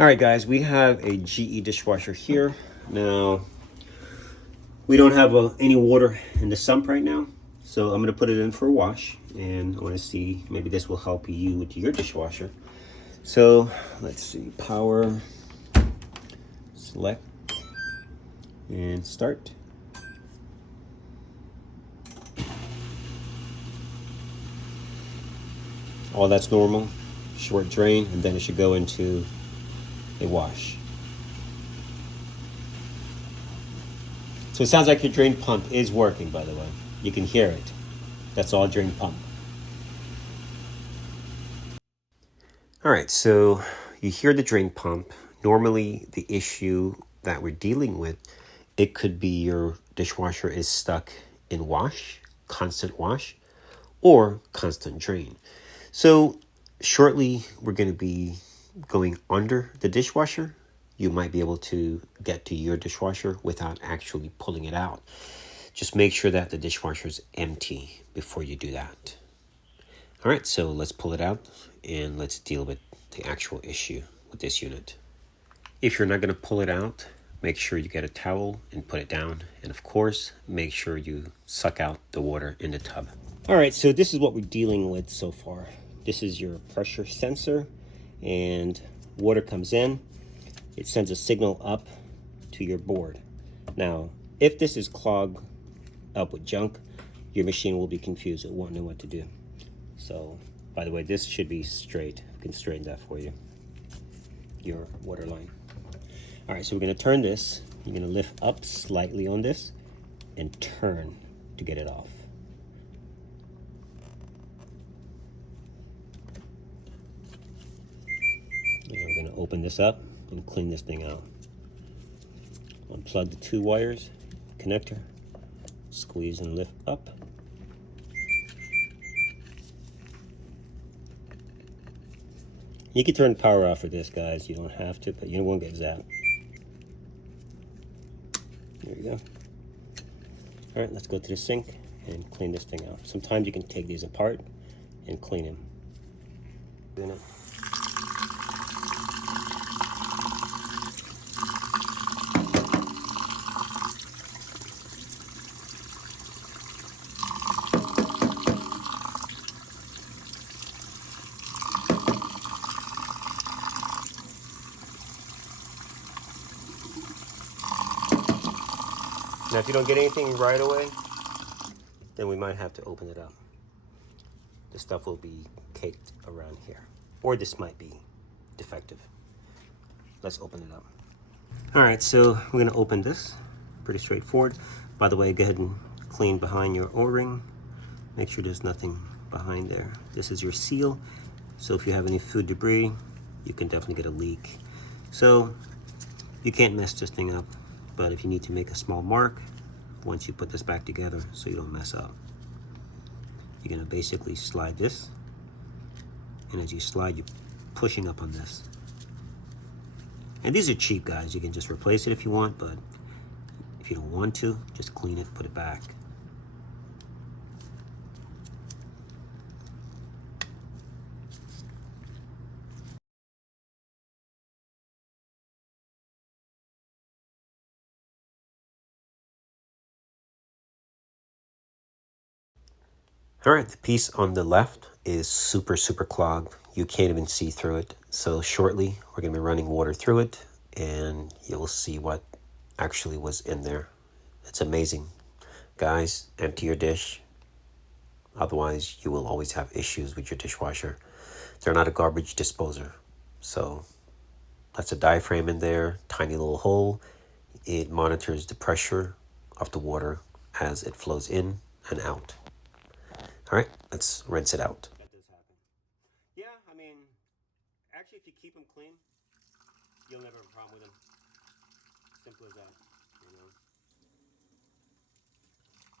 All right, guys, we have a GE dishwasher here. Now, we don't have any water in the sump right now, so I'm gonna put it in for a wash, and I wanna see, maybe this will help you with your dishwasher. So, let's see, power, select, and start. All that's normal, short drain, and then it should go into a wash. So it sounds like your drain pump is working, by the way. You can hear it. That's all drain pump. All right, so you hear the drain pump. Normally the issue that we're dealing with, it could be your dishwasher is stuck in wash, constant wash, or constant drain. So shortly we're going to be going under the dishwasher. You might be able to get to your dishwasher without actually pulling it out. Just make sure that the dishwasher is empty before you do that. All right, so let's pull it out and let's deal with the actual issue with this unit. If you're not going to pull it out, make sure you get a towel and put it down. And of course, make sure you suck out the water in the tub. All right, so this is what we're dealing with so far. This is your pressure sensor, and water comes in. It sends a signal up to your board. Now, if this is clogged up with junk, your machine will be confused. It won't know what to do. So, by the way, this should be straight. I can straighten that for you, your water line. All right, so we're gonna turn this. You're gonna lift up slightly on this and turn to get it off. And we're gonna open this up and clean this thing out. Unplug the 2 wires, connector, squeeze and lift up. You can turn the power off for this, guys. You don't have to, but you won't get zapped. There you go. All right, let's go to the sink and clean this thing out. Sometimes you can take these apart and clean them. Now, if you don't get anything right away, then we might have to open it up. The stuff will be caked around here. Or this might be defective. Let's open it up. All right, so we're gonna open this. Pretty straightforward. By the way, go ahead and clean behind your O-ring. Make sure there's nothing behind there. This is your seal. So if you have any food debris, you can definitely get a leak. So you can't mess this thing up. But if you need to make a small mark, once you put this back together so you don't mess up, you're gonna basically slide this. And as you slide, you're pushing up on this. And these are cheap, guys. You can just replace it if you want, but if you don't want to, just clean it, put it back. All right, the piece on the left is super clogged. You can't even see through it. So shortly, we're gonna be running water through it and you'll see what actually was in there. It's amazing. Guys, empty your dish. Otherwise, you will always have issues with your dishwasher. They're not a garbage disposer. So that's a diaphragm in there, tiny little hole. It monitors the pressure of the water as it flows in and out. All right, let's rinse it out. That does happen. Yeah, I mean, actually, if you keep them clean, you'll never have a problem with them. Simple as that, you know.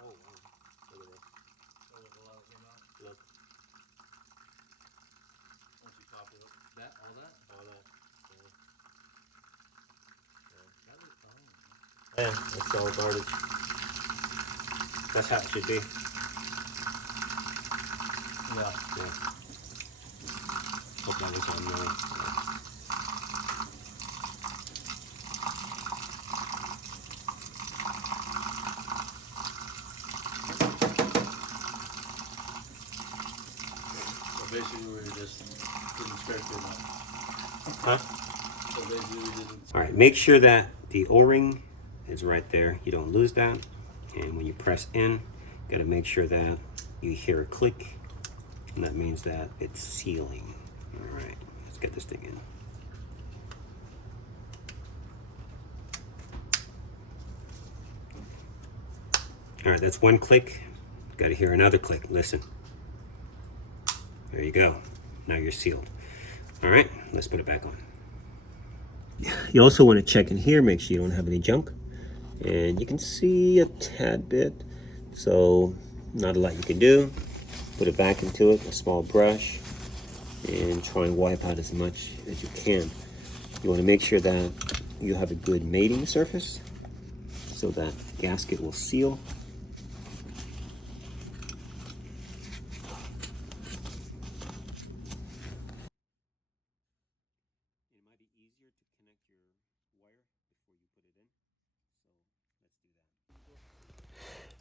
Oh, wow. Look at this. Oh, look, a lot came out. Look. Once you top it up. That, all that? All that. Yeah. That was fine. Yeah, it's all garbage. That's how it should be. Yeah. Hope that was on there. Huh? All right, make sure that the O-ring is right there. You don't lose that. And when you press in, got to make sure that you hear a click, and that means that it's sealing. All right, let's get this thing in. All right, that's one click. Got to hear another click. Listen. There you go. Now you're sealed. All right, let's put it back on. You also want to check in here, make sure you don't have any junk. And you can see a tad bit, so not a lot you can do. Put it back into it, a small brush, and try and wipe out as much as you can. You want to make sure that you have a good mating surface so that the gasket will seal.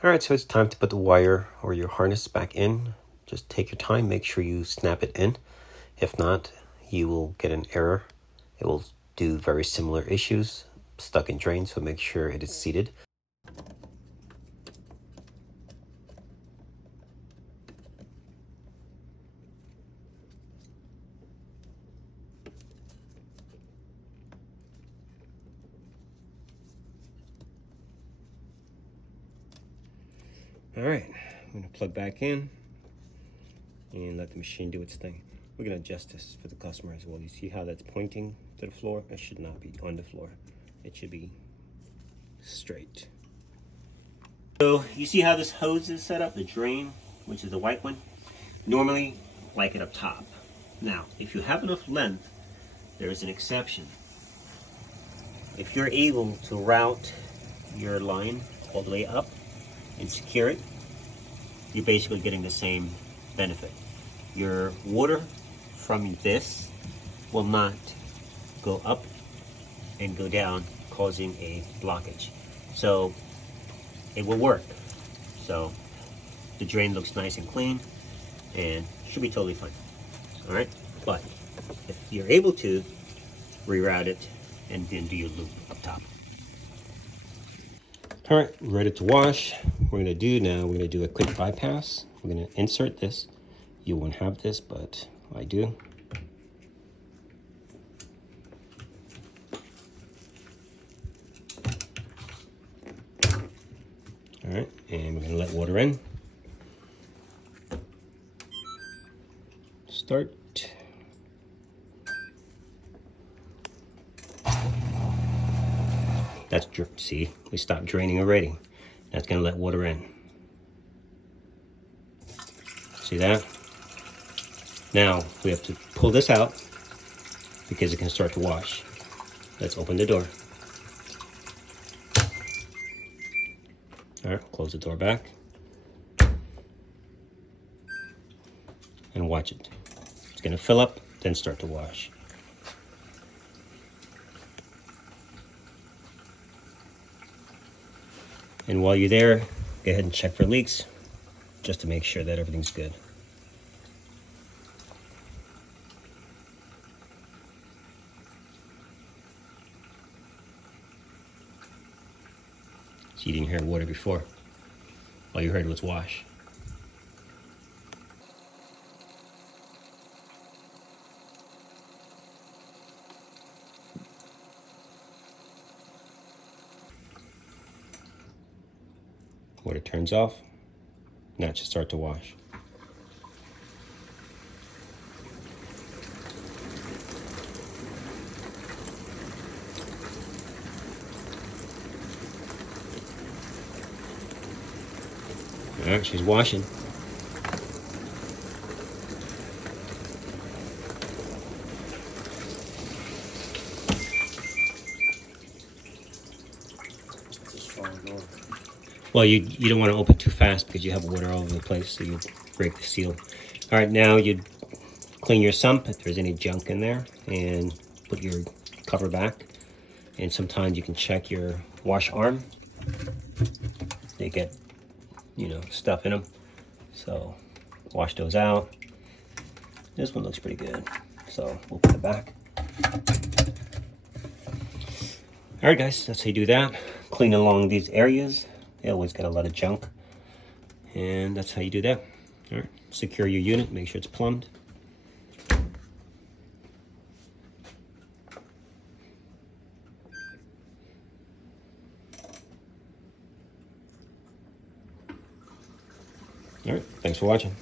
All right, so it's time to put the wire or your harness back in. Just take your time, make sure you snap it in. If not, you will get an error. It will do very similar issues, stuck in drain, so make sure it is seated. All right, I'm gonna plug back in and let the machine do its thing. We're gonna adjust this for the customer as well. You see how that's pointing to the floor? It should not be on the floor. It should be straight. So you see how this hose is set up, the drain, which is the white one? Normally, like it up top. Now, if you have enough length, there is an exception. If you're able to route your line all the way up and secure it, you're basically getting the same benefit. Your water from this will not go up and go down, causing a blockage. So it will work. So the drain looks nice and clean and should be totally fine. All right, but if you're able to, reroute it and then do your loop up top. All right, ready to wash. We're gonna do a quick bypass. We're gonna insert this. You won't have this, but I do. All right, and we're gonna let water in. Start. That's, see, we stopped draining already. That's gonna let water in. See that? Now we have to pull this out because it can start to wash. Let's open the door. All right, close the door back. And watch it. It's gonna fill up, then start to wash. And while you're there, go ahead and check for leaks, just to make sure that everything's good. So you didn't hear water before. All you heard was wash. Water turns off, now it should start to wash. All right, she's washing. Well, you don't want to open too fast because you have water all over the place, so you break the seal. All right, now you'd clean your sump if there's any junk in there and put your cover back. And sometimes you can check your wash arm. They get, stuff in them. So wash those out. This one looks pretty good. So we'll put it back. All right, guys, that's how you do that. Clean along these areas. They always got a lot of junk. And that's how you do that. All right, secure your unit, make sure it's plumbed. All right, thanks for watching.